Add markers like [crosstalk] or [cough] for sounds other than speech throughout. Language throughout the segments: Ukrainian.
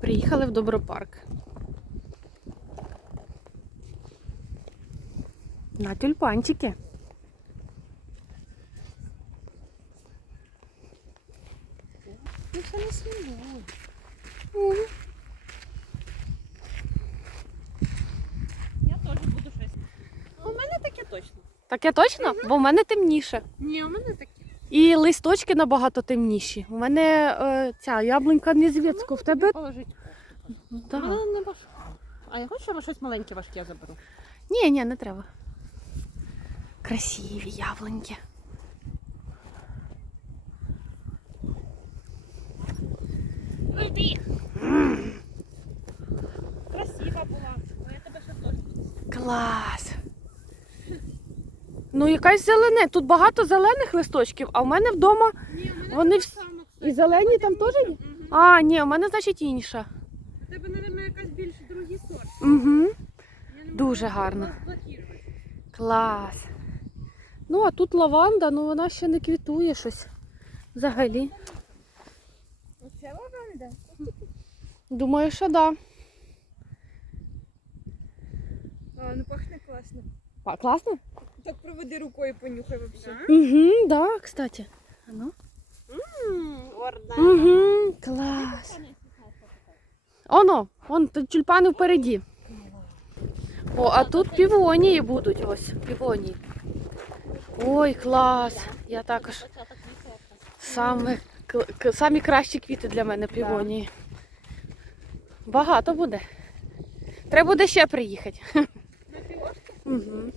Приїхали в Добропарк. На тюльпанчики. Ну це не сміло. Я теж буду щось. У мене таке точно. Таке точно? Бо в мене темніше. Ні, у мене таке. І листочки набагато темніші. У мене е, ця яблунька не Незвєцька. В тебе? Да. А я хочу, щоб щось маленьке важке заберу. Ні, ні, не треба. Красиві яблуньки. Красива була. Я тебе ще теж. Клас. Ну, якась зелене. Тут багато зелених листочків, а в мене вдома. Ні, у мене Вони так вс- само, І зелені там теж є? Мгм. А, ні, у мене, значить, інша. У тебе, мабуть, якась більш другий сорт. Угу. Я не можу Дуже вас гарно. блокувати. Клас. Ну, а тут лаванда, ну вона ще не квітує щось. Взагалі. Оце лаванда? Думаю, що да. А, ну пахне класно. А, класно? Так проведи рукою, понюхай вообще. Угу, да, кстати. А ну. Угу, клас. Оно, вон тут тюльпани впереді. О, а тут півонії будуть ось, півонії. Ой, клас. Я також саме, самі кращі квіти для мене півонії. Багато буде. Треба буде ще приїхати. Угу.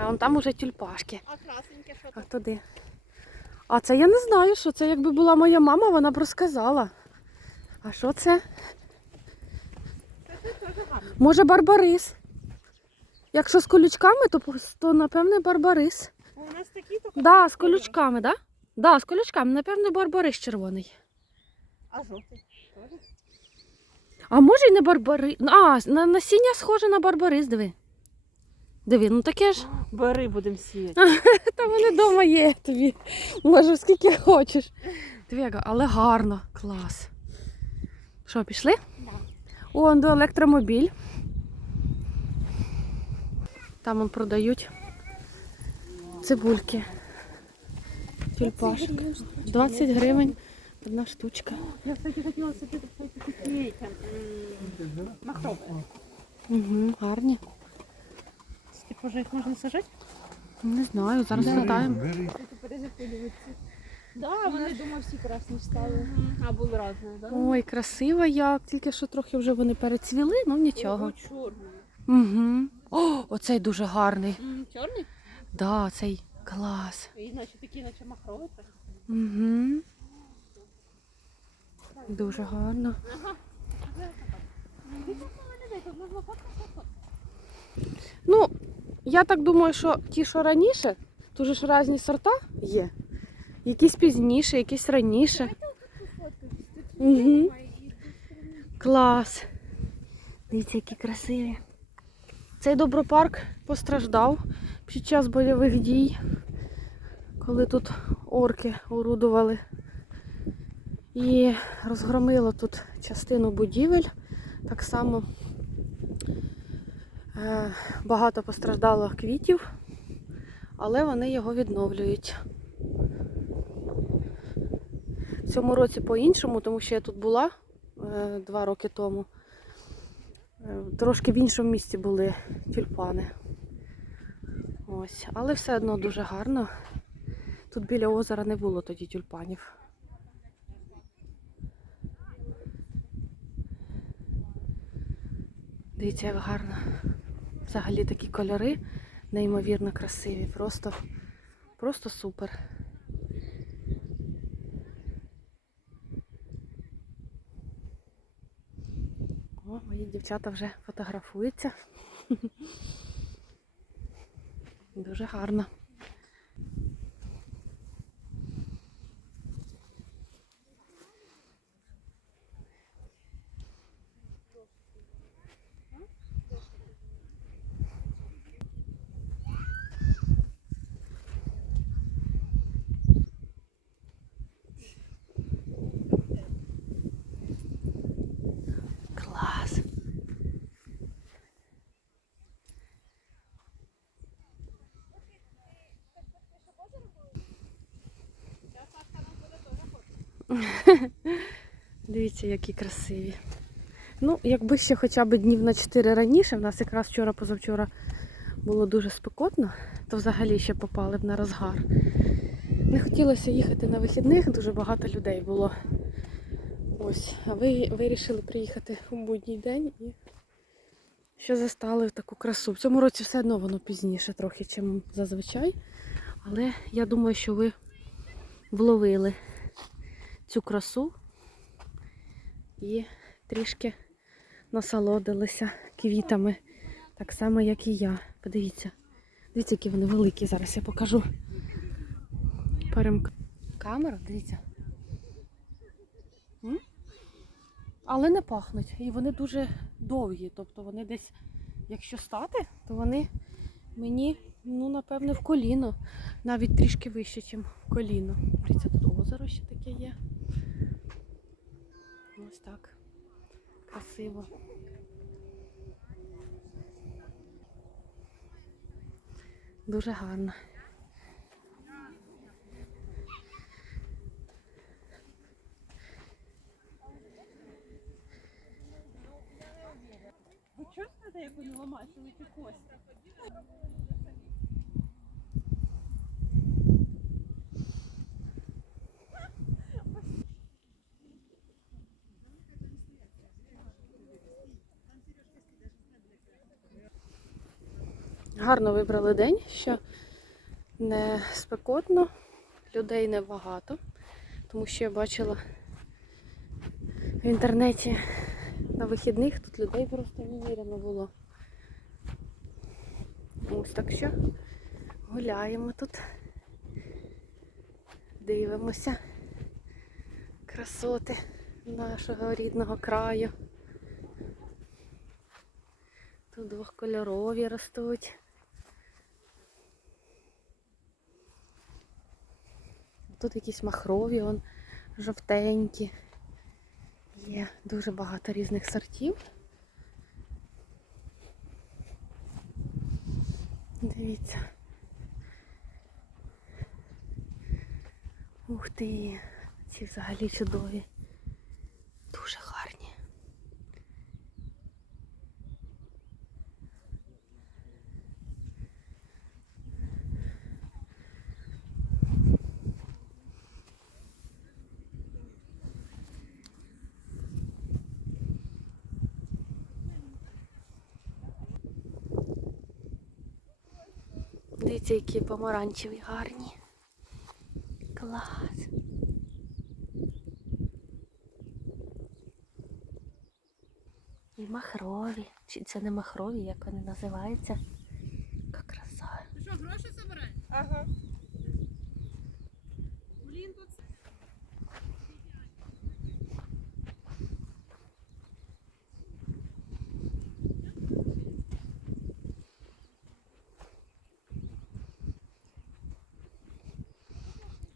А вон там уже тюльпашки. А красненьке що А туди. А це я не знаю, що це якби була моя мама, вона б розказала. А що це? Може барбарис. Якщо з колючками, то, то напевне барбарис. У нас такі тільки. Да, з колючками, да? Да, з колючками, напевне, барбарис червоний. А жовтий? Теж? А може й не барбарис. А, насіння схоже на барбарис, диви. Диви, ну таке ж. Бери, будемо сіяти. [laughs] Та мене вдома є тобі. Може, скільки хочеш. Диви, яка, але гарно, клас. Що, пішли? Да. О, до електромобіль. Там он продають цибульки. Тюльпашки. 20 гривень одна штучка. Я, кстати, хотіла собі такі махрові. Угу, гарні. Вже їх можна сажати? Не знаю, зараз Да. згадаємо. Да, вони, думаю, всі красні стали. А були різні, так? Ой, красиво як. Тільки що трохи вже вони перецвіли, ну нічого. чорний. Угу. О, оцей дуже гарний. Чорний? Да, цей клас. І наче такі, наче махрові. Угу. Дуже гарно. Ну, я так думаю, що ті, що раніше, дуже ж різні сорта є. Якісь пізніше, якісь раніше. Угу. Клас. Дивіться, які красиві. Цей добропарк постраждав під час бойових дій, коли тут орки орудували. І розгромило тут частину будівель. Так само багато постраждало квітів, але вони його відновлюють. В цьому році по-іншому, тому що я тут була е, два роки тому. Е, Трошки в іншому місці були тюльпани. Ось. Але все одно дуже гарно. Тут біля озера не було тоді тюльпанів. Дивіться, як гарно. Взагалі такі кольори неймовірно красиві. Просто, просто супер. О, мої дівчата вже фотографуються. [laughs] Дуже гарно. [laughs] Дивіться, які красиві. Ну, якби ще хоча б днів на 4 раніше, в нас якраз вчора-позавчора було дуже спекотно, то взагалі ще попали б на розгар. Не хотілося їхати на вихідних, дуже багато людей було. Ось, а ви вирішили приїхати у будній день і що застали таку красу. В цьому році все одно воно пізніше трохи, ніж зазвичай. Але я думаю, що ви вловили цю красу і трішки насолодилися квітами, так само, як і я. Подивіться. Дивіться, які вони великі. Зараз я покажу. Перемк... Камеру, дивіться. М? Але не пахнуть. І вони дуже довгі. Тобто вони десь, якщо стати, то вони мені, ну, напевне, в коліно. Навіть трішки вище, ніж в коліно. Дивіться, тут озеро ще таке є. Ось так. Красиво. Дуже гарно. Ви чувствуєте, як вони ламаються ці кості? Гарно вибрали день, що не спекотно, людей небагато, тому що я бачила в інтернеті на вихідних тут людей просто неміряно було. Ось так що гуляємо тут, дивимося красоти нашого рідного краю. Тут двохкольорові ростуть. Тут якісь махрові, вон жовтенькі. Є дуже багато різних сортів. Дивіться. Ух ти! Ці взагалі чудові. Дуже гарні. Дивіться, які помаранчеві гарні. Клас. І махрові. Чи це не махрові, як вони називаються? Яка краса. Ти що, гроші збираєш? Ага.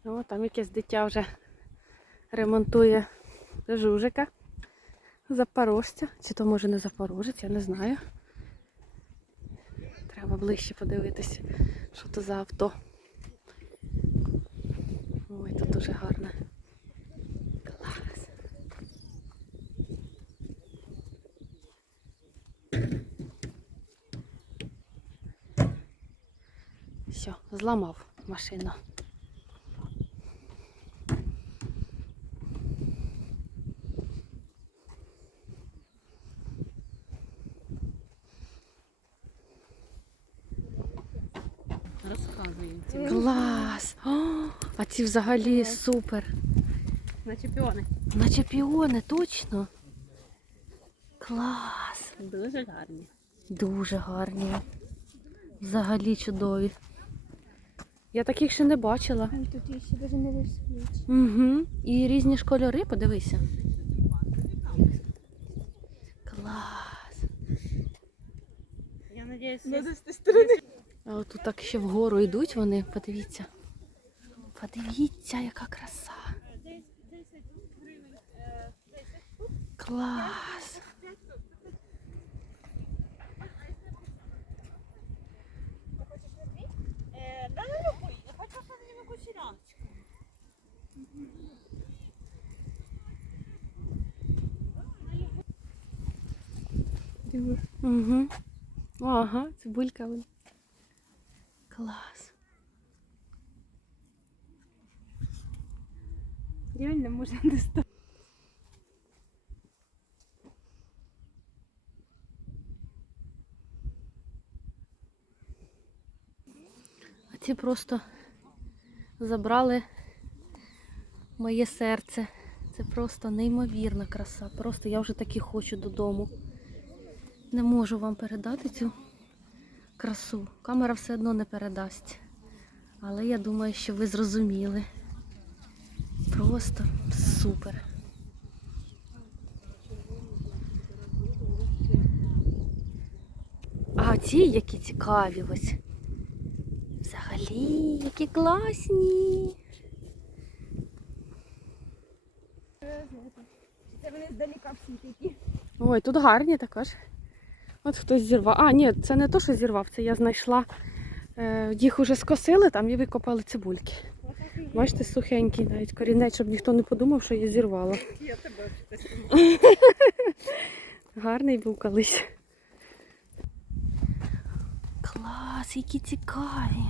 О, там якесь дитя вже ремонтує жужика. Запорожця. Чи то може не запорожець, я не знаю. Треба ближче подивитися, що то за авто. Ой, тут дуже гарно. Клас. Все, зламав машину. Розказує. Клас! О, а ці взагалі супер. На чемпіони. На чемпіони, точно. Клас! Дуже гарні. Дуже гарні. Взагалі чудові. Я таких ще не бачила. Тут ще даже не. Угу. І різні ж кольори, подивися. Клас. Я надіюсь, а отут так ще вгору йдуть вони, подивіться. Подивіться, яка краса. Клас. Угу. Ага, цибулька вон. Клас. Реально можна [laughs] достати. А ці просто забрали моє серце. Це просто неймовірна краса. Просто я вже таки хочу додому. Не можу вам передати цю красу. Камера все одно не передасть. Але я думаю, що ви зрозуміли. Просто супер. А ці які цікаві ось. Взагалі, які класні. Це вони здаліка всі такі. Ой, тут гарні також. От хтось зірвав. А, ні, це не то, що зірвав, це я знайшла. Е, їх уже скосили там і викопали цибульки. Бачите, сухенький навіть корінець, щоб ніхто не подумав, що я зірвала. Я [laughs] тебе Гарний був колись. Клас, які цікаві.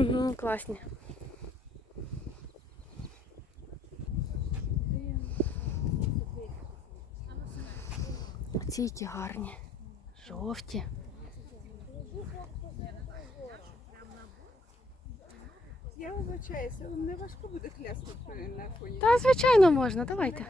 Угу, класні. Ці які гарні. Жовті. Я вибачаюся, не важко буде кляснути на фоні. Та, звичайно, можна, давайте.